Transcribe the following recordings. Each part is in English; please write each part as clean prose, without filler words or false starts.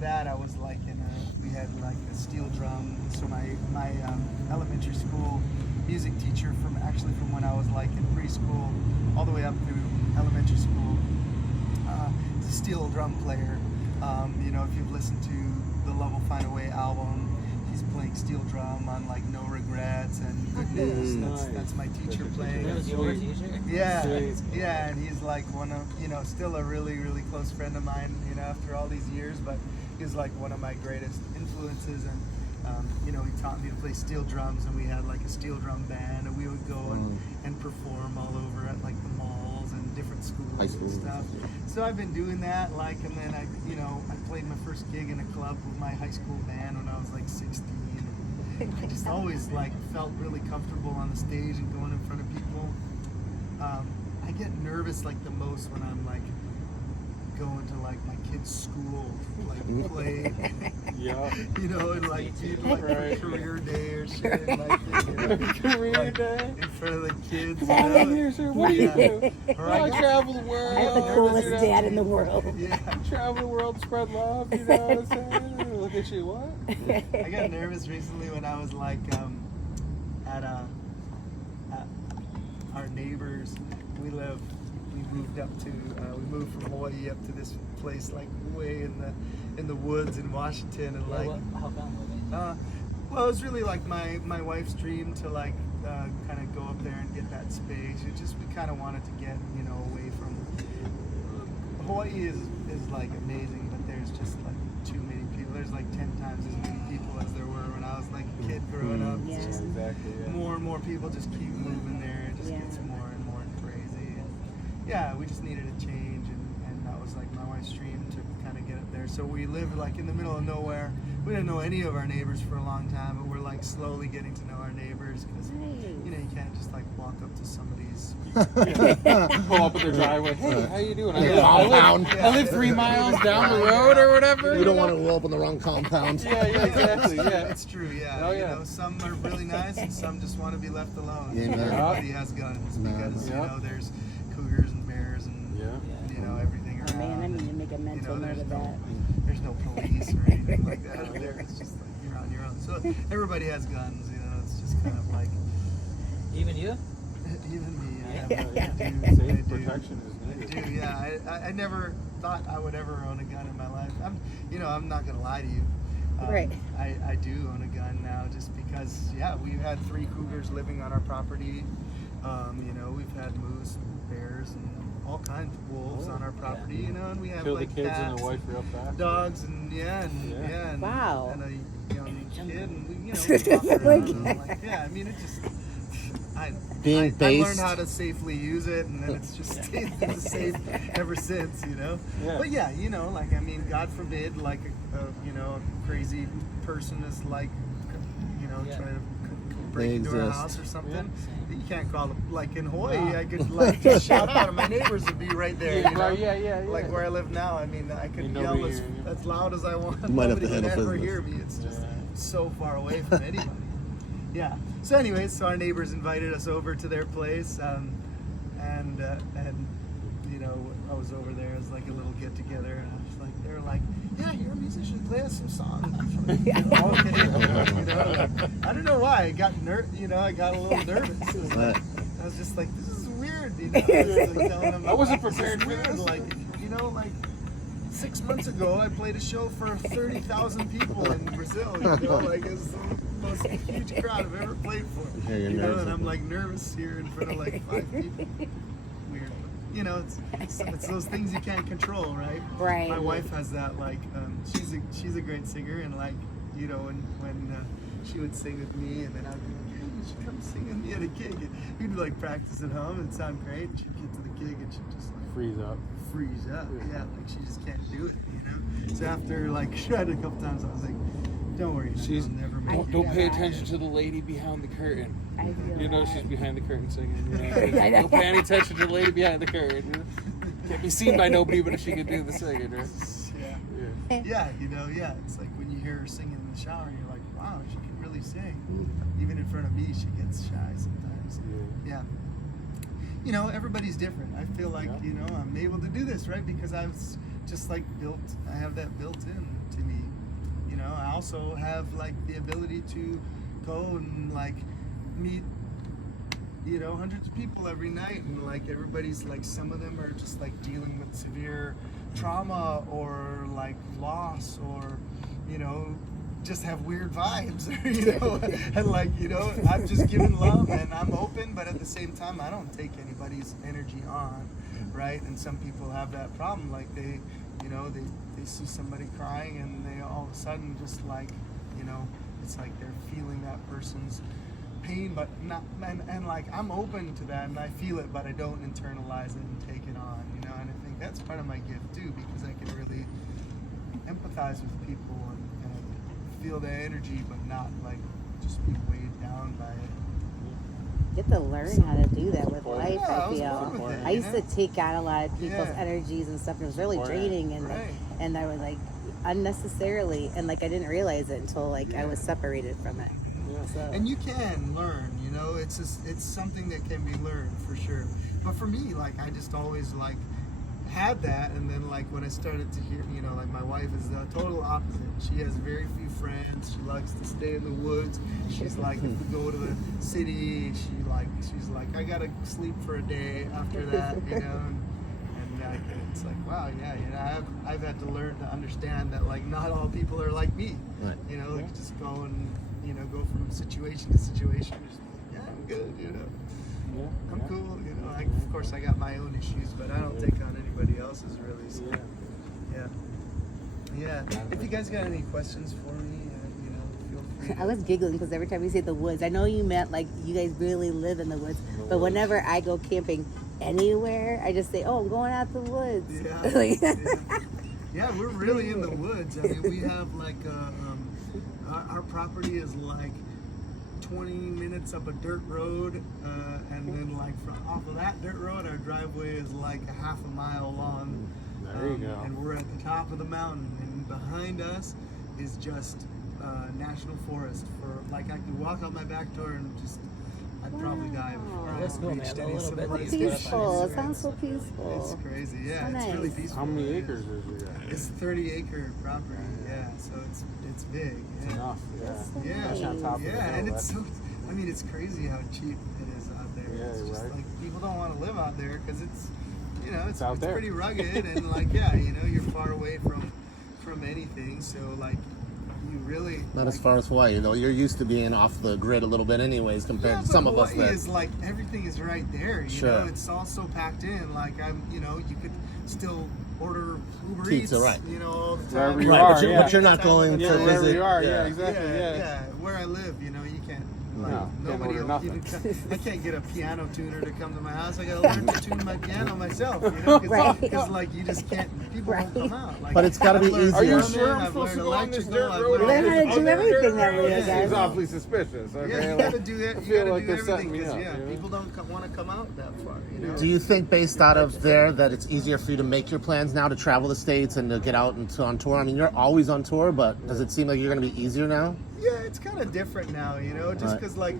that, I was like we had like a steel drum. So my elementary school music teacher from when I was like in preschool all the way up through elementary school, is a steel drum player. You know, if you've listened to the Love Will Find a Way album, he's playing steel drum on like No Regrets and Good News. That's my teacher playing. That was your teacher? Yeah, yeah, and he's like one of, you know, still a really, really close friend of mine, you know, after all these years, but he's like one of my greatest influences. And you know, he taught me to play steel drums, and we had like a steel drum band, and we would go and perform all over at like the malls and different schools and stuff. So I've been doing that, like, and then I played my first gig in a club with my high school band when I was like 16. I just always like felt really comfortable on the stage and going in front of people. I get nervous like the most when I'm like going to like my kid's school, like play, you know, and like do like a career day or shit, like, you know, career day in front of the kids. Come on in here, sir. What do you do? Right. I travel the world. I'm the coolest dad in the world. Yeah. Travel the world, spread love. You know what I'm saying? Look at you. What? I got nervous recently when I was like at our neighbors. We moved from Hawaii up to this place like way in the woods in Washington, and like How come? well, it was really like my wife's dream to like kind of go up there and get that space. We kind of wanted to get, you know, away from Hawaii is like amazing, but there's just like too many people. There's like 10 times as many people as there were when I was like a kid growing up. It's just more and more people just keep moving there. It just gets more and more crazy. And yeah, we just needed a change, and that was like my wife's dream to kind of get up there. So we lived like in the middle of nowhere. We didn't know any of our neighbors for a long time, but we're like slowly getting to know our neighbors, because you know, you can't just like walk up to somebody's Pull up at their driveway. Hey, how you doing? I live 3 miles down the road or whatever. You don't want to roll up on the wrong compound. Yeah, exactly. Yeah, it's true. Yeah, Oh, you yeah. know, some are really nice, and some just want to be left alone. Yeah, man. Everybody has guns because you know there's cougars and bears and you know everything around. Oh man, I need to make a mental note of that. There's no police or anything like that up there. It's just like you're on your own. So everybody has guns. You know, it's just kind of like Even you? even me. Safe protection is needed. I do. Yeah, I never thought I would ever own a gun in my life. I'm not gonna lie to you. Right. I do own a gun now, just because we've had 3 cougars living on our property. You know, we've had moose, bears, and all kinds of wolves on our property. You know, and we have Kill like the kids cats and the wife real fast. dogs, and and Wow. and a young kid, and we walk around, and like, I mean, it just I learned how to safely use it, and then it's just stayed safe ever since, you know. But you know, like, I mean, God forbid, like a crazy person is like, you know, trying to break into our house or something. You can't call them, like in Hawaii. I could like just shout out, and my neighbors would be right there. You know? Like where I live now, I mean, I could yell as loud as I want. You might have to Nobody would handle ever business. hear me. It's just so far away from anybody. Yeah. So anyways, so our neighbors invited us over to their place, and you know, I was over there as like a little get together, and I was like, they were like, yeah, you're a musician, play us some songs. Okay. You know, I don't know why I got I got a little nervous. It was like, I was just like, this is weird. You know, I wasn't prepared for this. Like, you know, like 6 months ago, I played a show for 30,000 people in Brazil. You know, like it's the most huge crowd I've ever played for. You know, and I'm like nervous here in front of like 5 people. Weird. You know, it's those things you can't control, right? Right. My wife has that, like, she's a great singer, and like, you know, when she would sing with me, and then I'd be like, hey, you should come sing with me at a gig. And we'd like practice at home, and sound great. And she'd get to the gig, and she'd just like Freeze up. Yeah, like she just can't do it, you know. So after like shredded a couple times, I was like, don't worry, She's I'll never make it. don't pay attention to the lady behind the curtain. You know she's behind the curtain singing. You know? Don't pay any attention to the lady behind the curtain. You know? Can't be seen by nobody, but if she can do the singing, right? Yeah, you know, it's like when you hear her singing in the shower, you're like, wow, she can really sing. Even in front of me, she gets shy sometimes. Yeah. You know, everybody's different. I feel like, you know, I'm able to do this, right? Because I was just like I have that built in to me. You know, I also have like the ability to go and like meet, you know, hundreds of people every night, and like everybody's like, some of them are just like dealing with severe trauma or like loss, or, you know, just have weird vibes, you know, and like, you know, I'm just giving love and I'm open, but at the same time, I don't take anybody's energy on, right? And some people have that problem, like they, you know, they see somebody crying and they all of a sudden just like, you know, it's like they're feeling that person's pain, but not, and like I'm open to that and I feel it, but I don't internalize it and take it on, you know. And I think that's part of my gift too, because I can really empathize with people and feel their energy, but not like just be weighed down by it. Get to learn how to do that with life. Yeah, I was feel. born with it, I used you know? to take on a lot of people's Yeah. energies and stuff, and it was really draining, and Right. and I was like unnecessarily, and like I didn't realize it until like I was separated from it. So. And you can learn, you know, it's something that can be learned for sure. But for me, like I just always like had that, and then like when I started to hear, you know, like my wife is the total opposite. She has very few friends. She likes to stay in the woods. She's like, if we go to the city, she's like I gotta sleep for a day after that, you know. And like, it's like, wow, yeah, you know, I've had to learn to understand that like not all people are like me. Right. You know, like just go and, you know, go from situation to situation. Just, yeah, I'm good, you know. Yeah, I'm cool, you know. Of course, I got my own issues, but I don't take on anybody else's really. So, yeah. If you guys got any questions for me, you know, feel free. I was giggling because every time you say the woods, I know you meant like you guys really live in the woods, but whenever I go camping anywhere, I just say, "Oh, I'm going out the woods." Yeah, Like- yeah, we're really in the woods. I mean, we have like our property is like 20 minutes up a dirt road, and then like off of that dirt road, our driveway is like a half a mile long. There you go. And we're at the top of the mountain, and behind us is just national forest. For like, I could walk out my back door and just, I'd probably die before I That's cool, man. reached A any little bit civilized these peaceful. It places. sounds so peaceful. It's crazy. Yeah, So it's really nice. peaceful. How many It acres is. is it? It's 30-acre property. Yeah, so it's big. It's Yeah. enough. Yeah. Yeah, That's on top of the yeah, hill, and it's that's- so. I mean, it's crazy how cheap it is out there. Yeah, It's just right. like people don't want to live out there because it's, you know, it's out there. pretty rugged and like, yeah, you know, you're far away from anything. So like, you really Not like, as far as Hawaii, though. You're used to being off the grid a little bit, anyways, compared yeah, to but some of us. Hawaii That is like everything is right there. You Sure. know, it's all so packed in. Like you know, you could still order Uber Pizza, Eats, right. you know, all the time. Wherever you right, are, but, yeah. but you're not going to Yeah, visit. wherever you are. Yeah, yeah. exactly. Yeah, Yeah. where I live, you know, you can't. Like, No, can't nobody order will nothing. even I can't get a piano tuner to come to my house. I gotta learn to tune my piano myself. You know, because Right. like you just can't. People won't come out. Like, But it's gotta be I've learned easier. Are you drumming, sure I'm I've supposed to learned go on this electrical, dirt I've road? learned Learn how to do everything that way, Yeah. guys. Seems awfully suspicious. Okay, Yeah, you like, gotta do it. I You feel gotta like do they're everything setting me because up. yeah, you know? people don't want to come out that far. You know. Do you think, based out of there, that it's easier for you to make your plans now to travel the states and to get out and on tour? I mean, you're always on tour, but does it seem like you're going to be easier now? Yeah, it's kind of different now, you know, just Right. because like,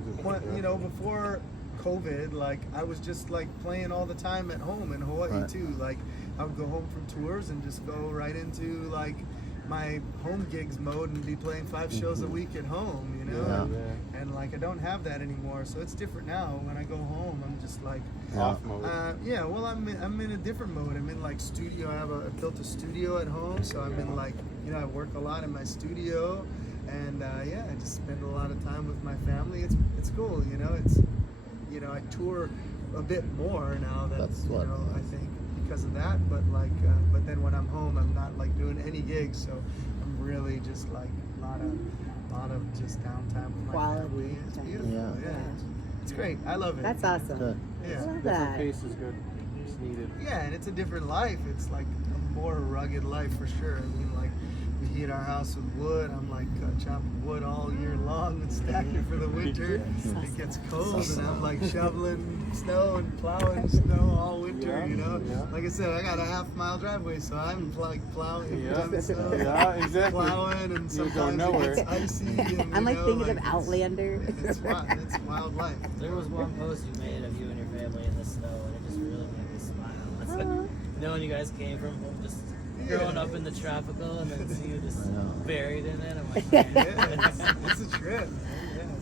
you know, before COVID, like I was just like playing all the time at home in Hawaii Right. too. Like I would go home from tours and just go right into like my home gigs mode and be playing 5 shows a week at home, you know. Yeah. And like I don't have that anymore, so it's different now. When I go home, I'm just like, Off mode. yeah. Well, I'm in a different mode. I'm in like studio. I built a studio at home, so I'm in like, you know, I work a lot in my studio, and yeah, I just spend a lot of time with my family. It's cool, you know. It's, you know, I tour a bit more now. That's You what- know, I think because of that. But like, but then when I'm home, I'm not like doing any gigs, so I'm really just like a lot of just downtime with my Quality family. It's time. beautiful. Yeah. Yeah. It's great. I love it. That's awesome. Good. I Yeah. love Different that. pace is good. It's needed. Yeah, and it's a different life. It's like a more rugged life for sure. I mean, like we heat our house with wood. I'm like chopping wood all year long and stacking it for the winter. It gets cold, and I'm like shoveling snow and plowing snow all winter. Yeah, You know, yeah. like I said, I got a half-mile driveway, so I'm like plowing, Yeah. dumping snow, Yeah, exactly. plowing, and You go sometimes nowhere. it gets icy. And, I'm you like know, thinking of it's- Outlander. It's wild. It's wild life. There was one post you made of you and your family in the snow, and it just really made me smile. It's like, knowing you guys came from just growing up in the tropical and then see you just I know. buried in it. I'm like, Yeah, it's a trip, man.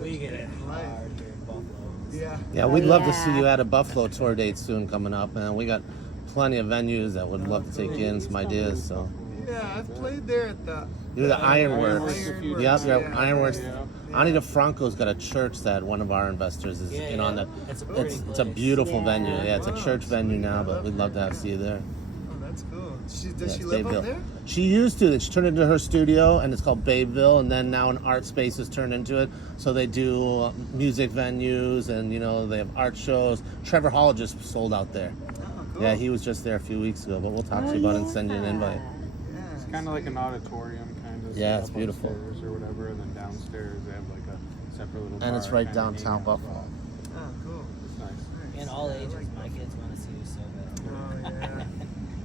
we get it Life. hard here in Buffalo. Yeah. Yeah, we'd love to see yeah. you at a Buffalo tour date soon coming up, man. We got plenty of venues that would love to take you in, some ideas. So Yeah, I've played there at the. you're the Ironworks. Ironworks, Yep, you're yeah. Ironworks. Yeah. Anita Franco's got a church that one of our investors is Yeah, in on. yeah. That It's a pretty it's a place. beautiful Yeah. venue. Yeah, it's a Wow. church venue now, but we'd love to have see you there. Oh, that's cool. Does Yeah, she it's live up Babeville. there? She used to. Then she turned it into her studio, and it's called Babeville. And then now an art space has turned into it. So they do music venues, and they have art shows. Trevor Hall just sold out there. Oh, cool. Yeah, he was just there a few weeks ago. But we'll talk to Oh, you about it and send you an invite. Yeah. It's kind of like an auditorium, kind of. Yeah, set it's up beautiful. upstairs or whatever, and then downstairs they have like a separate little. And it's bar right kinda downtown hangout Buffalo. spot. Oh, cool. It's nice. Nice. And all I ages, like that. my kids want to see you so bad. Oh, yeah.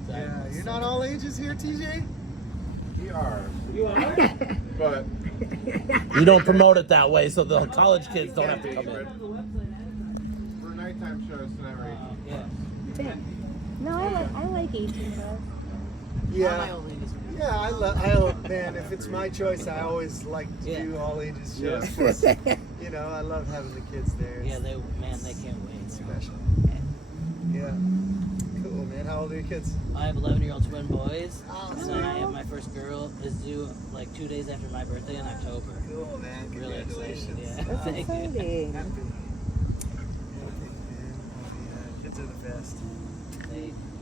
So Yeah, I'm you're so- not all ages here, TJ? We are. You are? But You don't promote it that way, so the college kids don't have to come in. for nighttime shows tonight, Yeah. No, I like 18 plus. My Yeah. old ladies. Yeah, man, if it's my choice, I always like to Yeah. do all ages Yeah. shows. I love having the kids there. Yeah, they can't wait. It's special. Yeah. Cool, man. How old are your kids? I have 11-year-old twin boys, Oh, and sweet. then I have my first girl is due like 2 days after my birthday in October. Cool, man. Really excited. Congratulations. Yeah. That's Thank you. exciting. Happy. Yeah, kids are the best. They